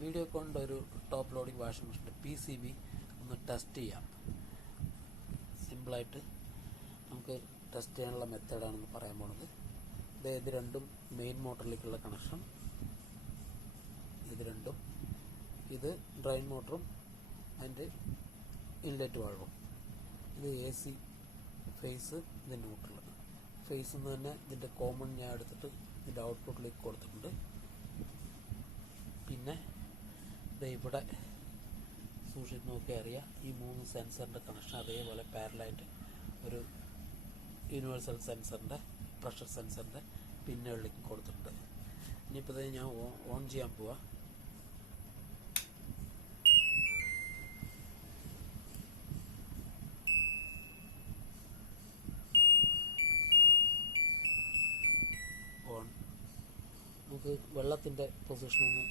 Video കൊണ്ടൊരു top loading washing മെഷീൻ്റെ PCB ഒന്ന് ടെസ്റ്റ് ചെയ്യാം. സിമ്പിളായിട്ട് നമുക്ക് ടെസ്റ്റ് ചെയ്യാനുള്ള മെത്തേഡാണെന്ന് പറയാൻ പോണത്. ഇത് രണ്ടും മെയിൻ മോട്ടറിലേക്കുള്ള കണക്ഷൻ, ഇത് രണ്ടും, ഇത് ഡ്രൈൻ മോട്ടറും അതിൻ്റെ ഇൻലെറ്റ് വാൾവും. ഇത് AC ഫേസ്, ഇത് ന്യൂട്രൽ. ഫേസ് എന്ന് തന്നെ ഇതിൻ്റെ കോമൺ ഞാൻ എടുത്തിട്ട് ഇതിൻ്റെ ഔട്ട്പുട്ടിലേക്ക് കൊടുത്തിട്ടുണ്ട്. പിന്നെ ഇവിടെ സൂക്ഷിച്ച് നോക്കി അറിയാം, ഈ 3 സെൻസറിൻ്റെ കണക്ഷൻ അതേപോലെ പാരലായിട്ട് ഒരു യൂണിവേഴ്സൽ സെൻസറിൻ്റെ, പ്രഷർ സെൻസറിൻ്റെ പിന്നുകളിലേക്ക് കൊടുത്തിട്ടുണ്ട്. ഇനിയിപ്പോൾ ഇത് ഞാൻ ഓൺ ചെയ്യാൻ പോവാ. ഓൺ. നമുക്ക് വെള്ളത്തിൻ്റെ പൊസിഷനൊന്ന്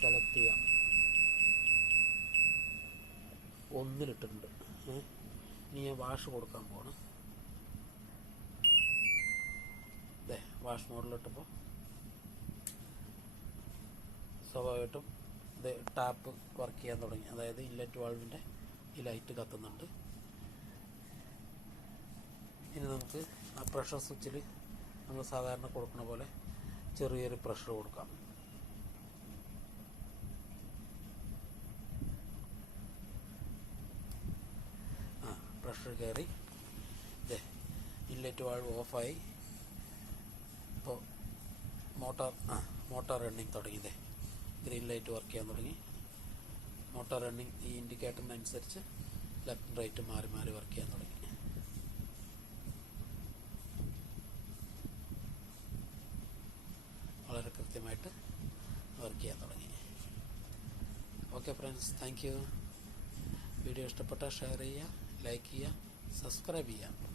സെലക്ട് ചെയ്യാം. 1-ലിട്ടിട്ടുണ്ട്. ഇനി ഞാൻ വാഷ് കൊടുക്കാൻ പോകണം. വാഷ് മോഡിലിട്ടപ്പോൾ സ്വാഭാവികമായിട്ടും ഇത് ടാപ്പ് വർക്ക് ചെയ്യാൻ തുടങ്ങി. അതായത് ഇൻലെറ്റ് വാൾവിൻ്റെ ഈ ലൈറ്റ് കത്തുന്നുണ്ട്. ഇനി നമുക്ക് ആ പ്രഷർ സ്വിച്ചിൽ നമ്മൾ സാധാരണ കൊടുക്കുന്ന പോലെ ചെറിയൊരു പ്രഷർ കൊടുക്കാം. പ്രഷർ കയറി, ഇൻലെറ്റ് വാൾവ് ഓഫായി. ഇപ്പോൾ മോട്ടോർ റണ്ണിങ് തുടങ്ങി. ഗ്രീൻ ലൈറ്റ് വർക്ക് ചെയ്യാൻ തുടങ്ങി. മോട്ടോർ റണ്ണിങ് ഈ ഇൻഡിക്കേറ്ററിനനുസരിച്ച് ലെഫ്റ്റും റൈറ്റും മാറി മാറി വർക്ക് ചെയ്യാൻ തുടങ്ങി. വളരെ കൃത്യമായിട്ട് വർക്ക് ചെയ്യാൻ തുടങ്ങി. Okay friends, thank you. Video ഇഷ്ടപ്പെട്ടാൽ ഷെയർ ചെയ്യുക, ലൈക്ക് ചെയ്യുക, സബ്സ്ക്രൈബ് ചെയ്യുക.